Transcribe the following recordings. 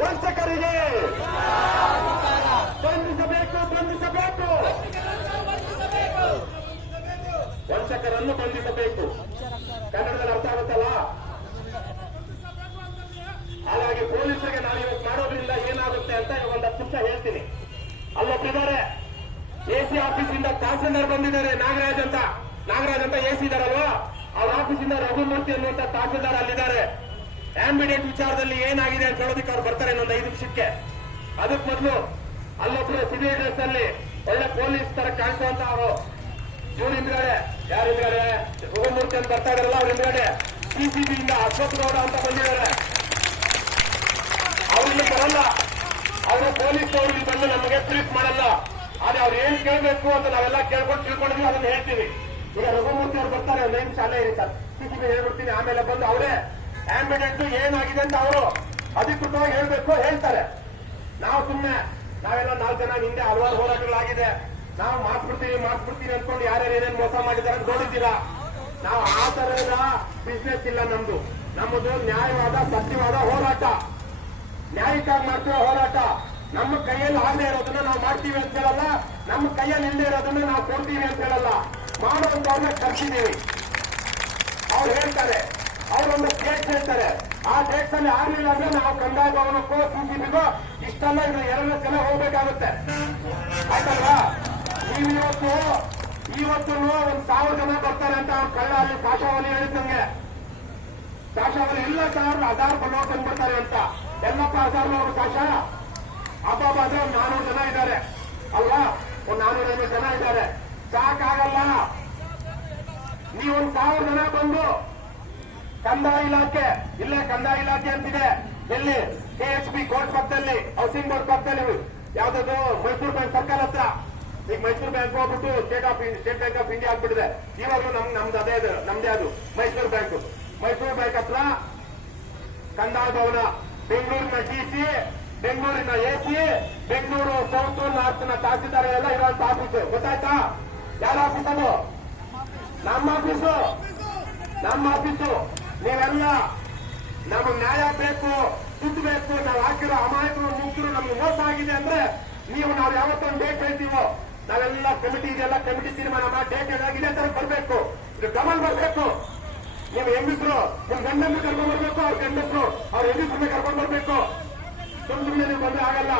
ವಂಚಕರಿಗೆ ಬಂಧಿಸಬೇಕು, ಬಂಧಿಸಬೇಕು, ವಂಚಕರನ್ನು ಬಂಧಿಸಬೇಕು. ಕನ್ನಡದಲ್ಲಿ ಅರ್ಥ ಆಗುತ್ತಲ್ಲ? ಹಾಗಾಗಿ ಪೊಲೀಸರಿಗೆ ನಾವು ಇವತ್ತು ಮಾಡೋದ್ರಿಂದ ಏನಾಗುತ್ತೆ ಅಂತ ಒಂದು 10 ನಿಮಿಷ ಹೇಳ್ತೀನಿ. ಅಲ್ಲೊಬ್ಬಿದ್ದಾರೆ, ಎಸಿ ಆಫೀಸಿಂದ ತಹಸೀಲ್ದಾರ್ ಬಂದಿದ್ದಾರೆ, ನಾಗರಾಜ್ ಅಂತ ಎಸಿ ಇದಾರಲ್ವಾ, ಅವ್ರ ಆಫೀಸಿಂದ ರಘುಮೂರ್ತಿ ಅನ್ನುವಂತ ತಹಸೀಲ್ದಾರ್ ಅಲ್ಲಿದ್ದಾರೆ. ಆಂಬಿಡೆಂಟ್ ವಿಚಾರದಲ್ಲಿ ಏನಾಗಿದೆ ಅಂತ ಹೇಳೋದಕ್ಕೆ ಅವ್ರು ಬರ್ತಾರೆ ಇನ್ನೊಂದು 5 ನಿಮಿಷಕ್ಕೆ. ಅದಕ್ಕೆ ಮೊದಲು ಅಲ್ಲೊಬ್ರು ಸಿವಿಲ್ ಡ್ರೆಸ್ ಅಲ್ಲಿ ಒಳ್ಳೆ ಪೊಲೀಸ್ ತರ ಕಾಣಿಸುವಂತ ಅವರು ಇವ್ರ ಹಿಂದ್ಗಡೆ, ಯಾರು ಹಿಂದ್ಗಡೆ ರಘುಮೂರ್ತಿ ಅಂತ ಬರ್ತಾ ಇದಾರಲ್ಲ, ಅವ್ರ ಹಿಂದ್ಗಡೆ ಸಿಸಿಬಿ ಇಂದ ಅಶ್ವಥ್ ಗೌಡ ಅಂತ ಬಂದಿದ್ದಾರೆ. ಅವ್ರಿಗೆ ಬರಲ್ಲ, ಅವರು ಪೊಲೀಸ್ ಅವರು ಇಲ್ಲಿ ಬಂದು ನಮಗೆ ಟ್ರೀಟ್ ಮಾಡಲ್ಲ. ಆದ್ರೆ ಅವ್ರು ಏನ್ ಕೇಳ್ಬೇಕು ಅಂತ ನಾವೆಲ್ಲ ಕೇಳ್ಕೊಂಡು ತಿಳ್ಕೊಂಡಿದ್ವಿ, ಅದನ್ನ ಹೇಳ್ತೀವಿ. ಈಗ ರಘುಮೂರ್ತಿ ಅವ್ರು ಬರ್ತಾರೆ, ಒಂದು ನಿಮಿಷ ಅಲ್ಲೇ ಇರಿ ಸರ್, ಸಿಸಿಬಿ ಹೇಳ್ಬಿಡ್ತೀನಿ. ಆಮೇಲೆ ಬಂದು ಅವರೇ ಆಂಬಿಡೆಂಟ್ ಏನಾಗಿದೆ ಅಂತ ಅವರು ಅಧಿಕೃತವಾಗಿ ಹೇಳ್ಬೇಕು, ಹೇಳ್ತಾರೆ. ನಾವು ಸುಮ್ಮನೆ ನಾವೆಲ್ಲ 4 ಜನ ಹಿಂದೆ ಹಲವಾರು ಹೋರಾಟಗಳಾಗಿದೆ, ನಾವು ಮಾಡ್ಬಿಡ್ತೀವಿ ಅನ್ಕೊಂಡು ಯಾರ್ಯಾರು ಏನೇನು ಮೋಸ ಮಾಡಿದ್ದಾರೆ ಅಂತ ನೋಡಿದ್ದೀರಾ. ನಾವು ಆ ತರಹದ ಬಿಸ್ನೆಸ್ ಇಲ್ಲ ನಮ್ದು. ನಮ್ಮದು ನ್ಯಾಯವಾದ ಸತ್ಯವಾದ ಹೋರಾಟ, ನ್ಯಾಯಕ್ಕಾಗಿ ಮಾಡ್ತೀವಿ ಹೋರಾಟ. ನಮ್ಮ ಕೈಯಲ್ಲಿ ಆಗದೆ ಇರೋದನ್ನ ನಾವು ಮಾಡ್ತೀವಿ ಅಂತ ಹೇಳಲ್ಲ, ನಮ್ಮ ಕೈಯಲ್ಲಿ ಇಲ್ಲದೆ ಇರೋದನ್ನ ನಾವು ಕೊಡ್ತೀವಿ ಅಂತ ಹೇಳಲ್ಲ. ಮಾಡುವಂತವ್ರನ್ನ ಕರ್ಸಿದೀವಿ. ಅವ್ರು ಹೇಳ್ತಾರೆ, ಅವರೊಂದು ಡೇಟ್ಸ್ ಹೇಳ್ತಾರೆ, ಆ ಡೇಟ್ಸ್ ಅಲ್ಲಿ ಆಗ್ಲಿಲ್ಲ ಅಂದ್ರೆ ನಾವು ಕಂದಾಯ ಭವನಕ್ಕೋ ಸಿಸಿಬಿಗೋ ಇಷ್ಟೆಲ್ಲ ಇದ್ರೆ 2 ಜನ ಹೋಗ್ಬೇಕಾಗುತ್ತೆ, ಆಯ್ತಲ್ವಾ? ನೀವು ಇವತ್ತು 1,000 ಜನ ಬರ್ತಾರೆ ಅಂತ ಅವ್ರು ಕಳ್ಳ ಅಲ್ಲಿ ಕಾಶಾವಲಿ ಹೇಳಿದಂಗೆ, ಕಾಶಾವಲಿ ಇಲ್ಲ ಸರ್ 1000 ಬನ್ನೋರು ಬಂದ್ಬಿಡ್ತಾರೆ ಅಂತ. ಎಲ್ಲಪ್ಪ 1000 ಕಾಶ ಹಬ್ಬ ಆದ್ರೆ 400 ಜನ ಇದ್ದಾರೆ ಅಲ್ವಾ, 450 ಜನ ಇದ್ದಾರೆ, ಸಾಕಾಗಲ್ಲ. ನೀವೊಂದು 1000 ಜನ ಬಂದು ಕಂದಾಯ ಇಲಾಖೆ, ಇಲ್ಲೇ ಕಂದಾಯ ಇಲಾಖೆ ಅಂತಿದೆ, ಎಲ್ಲಿ KHB ಕೋರ್ಟ್ ಪಕ್ಕದಲ್ಲಿ, ಹೌಸಿಂಗ್ ಬೋರ್ಡ್ ಪಕ್ಕದಲ್ಲಿ, ಯಾವ್ದದು ಮೈಸೂರು ಬ್ಯಾಂಕ್ ಸರ್ಕಲ್ ಹತ್ರ. ಈಗ ಮೈಸೂರು ಬ್ಯಾಂಕ್ ಹೋಗ್ಬಿಟ್ಟು ಸ್ಟೇಟ್ ಬ್ಯಾಂಕ್ ಆಫ್ ಇಂಡಿಯಾ ಆಗ್ಬಿಟ್ಟಿದೆ. ಇವಾಗಲೂ ನಮ್ದು ಅದೇ ಇದೆ, ನಮ್ದೇ ಅದು ಮೈಸೂರು ಬ್ಯಾಂಕ್ ಹತ್ರ ಕಂದಾಯ ಭವನ, ಬೆಂಗಳೂರಿನ DC, ಬೆಂಗಳೂರಿನ AC, ಬೆಂಗಳೂರು ಸೌತ್ ನಾರ್ತ್ ನ ತಹಸೀಲ್ದಾರ್ ಎಲ್ಲ ಇರುವಂತ ಆಫೀಸ್, ಗೊತ್ತಾಯ್ತಾ? ಯಾರ ಆಫೀಸ್ ಅದು? ನಮ್ಮ ಆಫೀಸು. ನೀವೆಲ್ಲ ನಮಗೆ ನ್ಯಾಯ ಬೇಕು, ದುಡ್ಡು ಬೇಕು, ನಾವು ಹಾಕಿರೋ ಅಮಾಯಕರು ಮುಗ್ಧರು ನಮ್ಗೆ ಮೋಸ ಆಗಿದೆ ಅಂದ್ರೆ ನಾವು ಯಾವತ್ತೊಂದು ಡೇಟ್ ಹೇಳ್ತೀವೋ, ನಾವೆಲ್ಲ ಕಮಿಟಿ ಇದೆಲ್ಲ ಕಮಿಟಿ ತೀರ್ಮಾನ ಮಾಡಿ ಡೇಟ್ ಏನಾಗಿದೆ ಅಂತ ಬರ್ಬೇಕು, ಇದು ಗಮನ ಬರ್ಬೇಕು. ನೀವು ಹೆಂಗಸರು ನಿಮ್ ಗಂಡನ್ನು ಕರ್ಕೊಂಡ್ ಬರ್ಬೇಕು, ಅವ್ರ ಗಂಡಸರು ಅವ್ರ ಹೆಂಗಸರನ್ನ ಕರ್ಕೊಂಡ್ ಬರ್ಬೇಕು. ಸುಮ್ಮನೆ ನೀವು ಬಂದ್ರೆ ಆಗಲ್ಲ.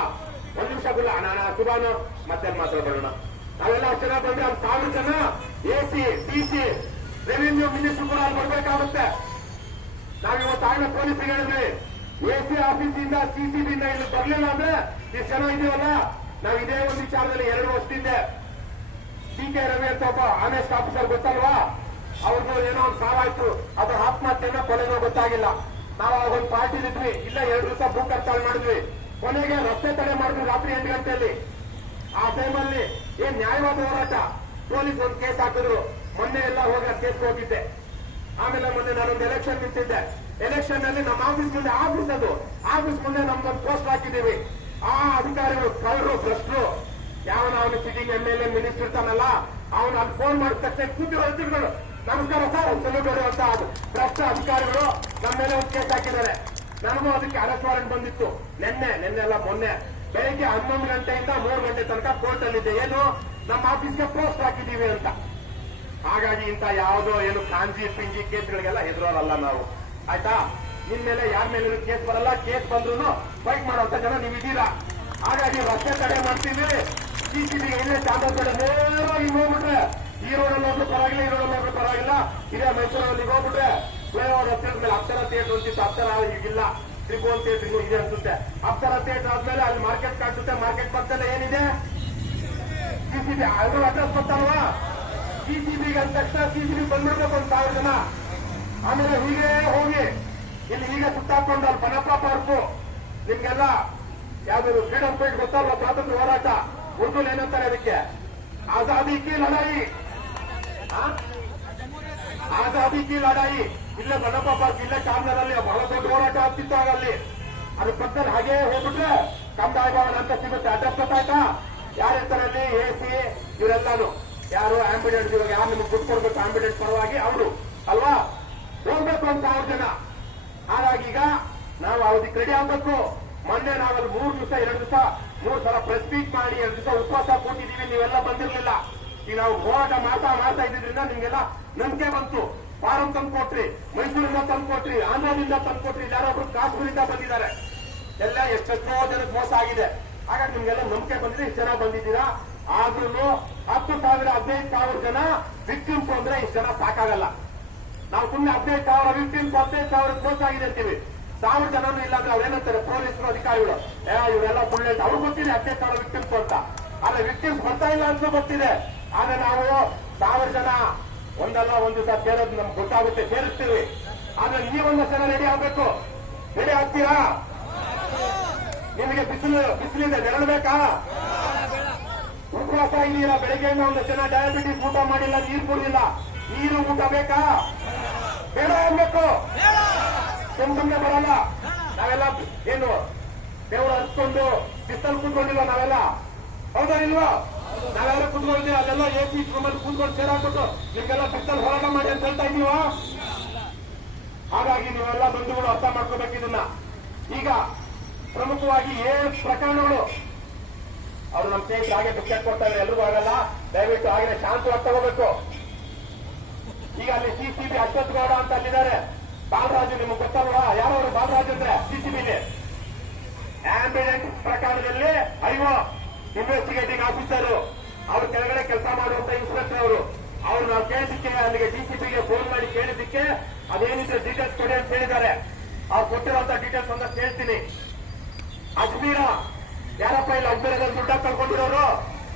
1 ನಿಮಿಷ ಬಿಲ್ಲ ನಾನು ಸುಬಾನು ಮತ್ತೆ ಮಾತಾಡೋಣ. ನಾವೆಲ್ಲ ಅಷ್ಟು ಜನ ಬಂದ್ರೆ 1,000 ಜನ AC, DC, ರೆವಿನ್ಯೂ ಮಿನಿಸ್ಟರ್ ಕೂಡ ಅಲ್ಲಿ ಬರ್ಬೇಕಾಗುತ್ತೆ. ನಾವಿವತ್ತು ಆಗಲೇ ಪೊಲೀಸರಿಗೆ ಹೇಳಿದ್ವಿ, AC ಆಫೀಸಿಂದ CCB ಇಂದ ಇಲ್ಲಿ ಬರ್ಲಿಲ್ಲ ಅಂದ್ರೆ ಇಷ್ಟು ಜನ ಇದೀವಲ್ಲ, ನಾವು ಇದೇ ಒಂದು ವಿಚಾರದಲ್ಲಿ 2 ವರ್ಷದಿಂದ DK ರವಿ ಅಂತ ಒಬ್ಬ ಆನೆಸ್ಟ್ ಆಫೀಸರ್ ಗೊತ್ತಲ್ವಾ, ಅವ್ರದ್ದು ಏನೋ ಒಂದು ಸಾವಾಯ್ತು, ಅದ್ರ ಆತ್ಮಹತ್ಯೆನ ಕೊನೆನೋ ಗೊತ್ತಾಗಿಲ್ಲ. ನಾವು ಅವಾಗ ಪಾರ್ಟಿಲಿದ್ವಿ, ಇಲ್ಲ 2 ದಿವಸ ಭೂ ಕರ್ತಾಳ ಮಾಡಿದ್ವಿ, ಕೊನೆಗೆ ರಸ್ತೆ ತಡೆ ಮಾಡಿದ್ವಿ ರಾತ್ರಿ 8 ಗಂಟೆಯಲ್ಲಿ. ಆ ಟೈಮಲ್ಲಿ ಏನ್ ನ್ಯಾಯವಾದ ಹೋರಾಟ. ಪೊಲೀಸ್ ಒಂದು ಕೇಸ್ ಹಾಕಿದ್ರು, ಮೊನ್ನೆ ಎಲ್ಲ ಹೋಗಿ ಕೇಸ್ ಹೋಗಿದ್ದೆ. ಆಮೇಲೆ ಮೊನ್ನೆ ನಾನೊಂದು ಎಲೆಕ್ಷನ್ ನಿಂತಿದ್ದೆ, ಎಲೆಕ್ಷನ್ ಅಲ್ಲಿ ನಮ್ಮ ಆಫೀಸ್ ಮುಂದೆ, ಆಫೀಸ್ ಮುಂದೆ ನಮ್ದೊಂದು ಪೋಸ್ಟ್ ಹಾಕಿದ್ದೀವಿ. ಆ ಅಧಿಕಾರಿಗಳು ಕಳ್ಳರು, ಭ್ರಷ್ಟರು, ಅವನು ಸಿಟಿಂಗ್ MLA ಮಿನಿಸ್ಟರ್ ಇರ್ತಾನಲ್ಲ, ಅವನು ಅಲ್ಲಿ ಫೋನ್ ಮಾಡಿದ ತಕ್ಷಣ ಕೂತಿರೋ ಅಧಿಕಾರಿಗಳು, ನಮಸ್ಕಾರ ಸರ್ ಸೆಲೆಬ್ರೇಟ್ ಅಂತ ಅದು ಭ್ರಷ್ಟ ಅಧಿಕಾರಿಗಳು ನಮ್ಮ ಮೇಲೆ ಒಂದು ಕೇಸ್ ಹಾಕಿದ್ದಾರೆ. ನನಗೂ ಅದಕ್ಕೆ ಅರೆಸ್ಟ್ ವಾರೆಂಟ್ ಬಂದಿತ್ತು. ನಿನ್ನೆ ಅಲ್ಲ ಮೊನ್ನೆ ಬೆಳಿಗ್ಗೆ 11 ಗಂಟೆಯಿಂದ 3 ಗಂಟೆ ತನಕ ಕೋರ್ಟ್ ಅಲ್ಲಿದೆ. ಏನು ನಮ್ಮ ಆಫೀಸ್ಗೆ ಪೋಸ್ಟ್ ಹಾಕಿದ್ದೀವಿ ಅಂತ. ಹಾಗಾಗಿ ಇಂತ ಯಾವುದೋ ಏನು ಕಾಂಜಿ ಪಿಂಜಿ ಕೇಸ್ಗಳಿಗೆಲ್ಲ ಹೆದರೋರಲ್ಲ ನಾವು, ಆಯ್ತಾ? ನಿಮ್ ಮೇಲೆ ಯಾರ ಮೇಲೆ ಕೇಸ್ ಬರಲ್ಲ, ಕೇಸ್ ಬಂದ್ರು ಫೈಟ್ ಮಾಡುವಂತ ಜನ ನೀವಿದ್ದೀರಾ. ಹಾಗಾಗಿ ರಸ್ತೆ ತಡೆ ಮಾಡ್ತೀವಿ. CCBಗೆ ಇಲ್ಲೇ ಚಾಮರಾಜ ಕಡೆ ನೇರವಾಗಿ ಹೋಗ್ಬಿಟ್ರೆ ಈ ರೋಡಲ್ಲಿ ಹೋದ್ರೂ ಪರವಾಗಿಲ್ಲ, ಈ ರೋಡಲ್ಲಿ ಹೋದ್ರೂ ಪರವಾಗಿಲ್ಲ, ಇದೇ ಮೈಸೂರಲ್ಲಿ ಹೋಗ್ಬಿಟ್ರೆ ಫ್ಲೈಓವರ್ ಹತ್ತಿರದ ಮೇಲೆ ಅಪ್ಸರ ಥಿಯೇಟರ್ ಅಂತಿತ್ತು, ಅಪ್ಸರ ಈಗಿಲ್ಲ, ತ್ರಿಭುವನ್ ಥಿಯೇಟರ್ ಇದೆ ಅನ್ಸುತ್ತೆ. ಅಪ್ಸರ ಥಿಯೇಟರ್ ಆದ್ಮೇಲೆ ಅಲ್ಲಿ ಮಾರ್ಕೆಟ್ ಕಾಣಿಸುತ್ತೆ, ಮಾರ್ಕೆಟ್ ಪಕ್ಕದಲ್ಲೇ ಏನಿದೆ CCB, ಅದ್ರ ಅಡ್ರೆಸ್ ಗೊತ್ತಲ್ವಾ? CCBಗೆ ಅಂದ ತಕ್ಷಣ CCB ಬಂದ್ಬಿಡ್ಬೇಕು 1,000 ಜನ. ಆಮೇಲೆ ಹೀಗೆ ಹೋಗಿ ಇಲ್ಲಿ ಈಗ ಸುತ್ತಾಕೊಂಡು ಅಲ್ಲಿ ಪನಪ್ಪ ಪಾರ್ಕು, ನಿಮ್ಗೆಲ್ಲ ಯಾವ್ದು ಫ್ರೀಡಂ ಫೈಟ್ ಗೊತ್ತಲ್ವ, ಸ್ವಾತಂತ್ರ್ಯ ಹೋರಾಟ, ಉರ್ದುಲ್ ಏನಂತಾರೆ ಅದಕ್ಕೆ, ಆಜಾದಿ ಕಿ ಲಡಾಯಿ, ಆಜಾದಿ ಕಿ ಲಡಾಯಿ. ಇಲ್ಲೇ ಪನಪ್ಪ ಪಾರ್ಕ್, ಇಲ್ಲೇ ಚಾಮರಾಜಲ್ಲಿ ಬಹಳ ದೊಡ್ಡ ಹೋರಾಟ ಆಗ್ತಿತ್ತು ಆಗಲ್ಲಿ. ಅದ್ರ ಪಕ್ಕದಲ್ಲಿ ಹಾಗೆ ಹೋಗ್ಬಿಟ್ರೆ ಕಂದಾಯ ಭವನ ಅಂತ ಸಿಗುತ್ತೆ. ಅಡ್ರೆಸ್ ಗೊತ್ತಾಯ್ತಾ? ಯಾರಿರ್ತಾರೆ ಅಲ್ಲಿ? AC ಇವರೆಲ್ಲಾನು ಯಾರು ಆಂಬಿಡೆಂಟ್, ಇವಾಗ ಯಾರು ನಿಮ್ಗೆ ದುಡ್ಡು ಕೊಡ್ಬೇಕು ಆಂಬಿಡೆಂಟ್ ಪರವಾಗಿ ಅವರು ಅಲ್ವಾ, ಹೋಗ್ಬೇಕು 1,000 ಜನ. ಹಾಗಾಗಿ ಈಗ ನಾವು ಅದಕ್ಕೆ ರೆಡಿ ಆಗ್ಬೇಕು. ಮೊನ್ನೆ ನಾವಲ್ಲಿ 2 ಸಲ ಪ್ರೆಸ್ ಮೀಟ್ ಮಾಡಿ 2 ದಿವಸ ಉಪವಾಸ ಕೂತಿದೀವಿ, ನೀವೆಲ್ಲ ಬಂದಿರ್ಲಿಲ್ಲ. ಈಗ ನಾವು ಹೋರಾಟ ಮಾಡ್ತಾ ಇದ್ದಿದ್ರಿಂದ ನಿಮ್ಗೆಲ್ಲ ನಂಬಿಕೆ ಬಂತು. ಫಾರಂ ತಂದ್ಕೊಟ್ರಿ, ಮೈಸೂರಿಂದ ತಂದ್ಕೊಟ್ರಿ, ಆಂಧ್ರದಿಂದ ತಂದ್ಕೊಟ್ರಿ, ಯಾರೊಬ್ರು ಕಾಶ್ಮೀರಿಂದ ಬಂದಿದ್ದಾರೆ. ಎಲ್ಲ ಎಷ್ಟೆಷ್ಟೋ ಜನಕ್ಕೆ ಮೋಸ ಆಗಿದೆ. ಹಾಗಾಗಿ ನಿಮ್ಗೆಲ್ಲ ನಂಬಿಕೆ ಬಂದಿದೆ, ಇಷ್ಟು ಜನ ಬಂದಿದ್ದೀರಾ. ಆದ್ರೂ 10,000 15,000 ಜನ ವಿಕ್ಟಿಮ್ಸ್ ಅಂದ್ರೆ ಇಷ್ಟು ಜನ ಸಾಕಾಗಲ್ಲ. ನಾವು ಸುಮ್ಮನೆ 15,000 ವಿಕ್ಟಿಮ್ಸ್ 15,000 ಮೋಸ ಆಗಿದೆ ಅಂತೀವಿ. 1,000 ಜನನೂ ಇಲ್ಲ ಅಂದ್ರೆ ಅವ್ರೇನಂತಾರೆ ಪೊಲೀಸರು ಅಧಿಕಾರಿಗಳು, ಇವರೆಲ್ಲ ಸುಳ್ಳು ಹೇಳ್ತಾರೆ. ಅವ್ರು ಗೊತ್ತಿದೆ 15,000 ವಿಕ್ಟಿಮ್ಸ್ ಅಂತ. ಆದ್ರೆ ವಿಕ್ಟಿಮ್ಸ್ ಬರ್ತಾ ಇಲ್ಲ ಅಂತ ಗೊತ್ತಿದೆ. ಆದ್ರೆ ನಾವು 1,000 ಜನ ಒಂದಲ್ಲ ಒಂದು ದಿವಸ ಸೇರೋದು ನಮ್ಗೆ ಗೊತ್ತಾಗುತ್ತೆ, ಸೇರಿಸ್ತೀವಿ. ಆದ್ರೆ ನೀವೊಂದು ಜನ ರೆಡಿ ಆಗ್ಬೇಕು. ರೆಡಿ ಆಗ್ತೀರಾ? ನಿಮಗೆ ಬಿಸಿಲಿದೆ, ನೆರಳಬೇಕಾ? ಉಪವಾಸ ಇದೀರಾ, ಬೆಳಗ್ಗೆಯಿಂದ 1 ಜನ ಡಯಾಬಿಟಿಸ್ ಊಟ ಮಾಡಿಲ್ಲ, ನೀರು ಕುಡಿದಿಲ್ಲ. ನೀರು ಊಟ ಬೇಕಾ? ಬೇಡ ಅನ್ಬೇಕು. ಸುಮ್ಮನೆ ಬರಲ್ಲ. ನಾವೆಲ್ಲ ಏನು ದೇವರು ಹಚ್ಕೊಂಡು ಬಿಸ್ತಲ್ ಕೂತ್ಕೊಂಡಿಲ್ಲ ನಾವೆಲ್ಲ, ಹೌದಾ ಇಲ್ವಾ? ನಾವೆಲ್ಲ ಕೂತ್ಕೊಂಡಿದ್ದೀವಿ, ಅಲ್ಲೆಲ್ಲ AC ರೂಮಲ್ಲಿ ಕೂತ್ಕೊಂಡು ಸೇರಾಕ್ಬಿಟ್ಟು ನಿಮ್ಗೆಲ್ಲ ಬಿಸ್ತಲ್ ಹೋರಾಟ ಮಾಡಿ ಅಂತ ಹೇಳ್ತಾ ಇದೀವ. ಹಾಗಾಗಿ ನೀವೆಲ್ಲ ಬಂಧುಗಳು ಅರ್ಥ ಮಾಡ್ಕೋಬೇಕು ಇದನ್ನ. ಈಗ ಪ್ರಮುಖವಾಗಿ 7 ಪ್ರಕರಣಗಳು ಅವ್ರು ನಮ್ಮ ಸ್ನೇಹಿತರು ಹಾಗೆ ಟಿಕೆಟ್ ಕೊಡ್ತಾ ಇದ್ದಾರೆ, ಎಲ್ರಿಗೂ ಆಗಲ್ಲ. ದಯವಿಟ್ಟು ಹಾಗೆ ಶಾಂತವಾಗಿ ತಗೋಬೇಕು. ಈಗ ಅಲ್ಲಿ ಸಿಸಿಬಿ ಅಶ್ವಥ್ ಗೌಡ ಅಂತ ಅಲ್ಲಿದ್ದಾರೆ, ಬಾಲರಾಜು ನಿಮ್ಗೆ ಗೊತ್ತಲ್ವಾ? ಯಾರವರು ಬಾಲರಾಜು ಅಂದ್ರೆ ಸಿಸಿಬಿಲಿ ಆಂಬ್ಯುಲೆನ್ಸ್ ಪ್ರಕರಣದಲ್ಲಿ ಇನ್ವೆಸ್ಟಿಗೇಟಿಂಗ್ ಆಫೀಸರ್, ಅವ್ರ ಕೆಳಗಡೆ ಕೆಲಸ ಮಾಡುವಂತ ಇನ್ಸ್ಪೆಕ್ಟರ್ ಅವ್ರು ನಾವು ಕೇಳಿದ್ದಕ್ಕೆ ಅಲ್ಲಿಗೆ ಡಿಸಿಪಿಗೆ ಫೋನ್ ಮಾಡಿ ಕೇಳಿದ್ದಕ್ಕೆ ಅದೇನಿದ್ರೆ ಡೀಟೇಲ್ಸ್ ಕೊಡಿ ಅಂತ ಹೇಳಿದ್ದಾರೆ. ಅವ್ರು ಕೊಟ್ಟಿರುವಂತ ಡೀಟೇಲ್ಸ್ ಅಂತ ಹೇಳ್ತೀನಿ. ಅಜ್ಮೀರ ಯಾರಪ್ಪ ಇಲ್ಲಿ ಅಜ್ಮೀರದಲ್ಲಿ ದುಡ್ಡ ಕಳ್ಕೊಂಡಿರೋರು?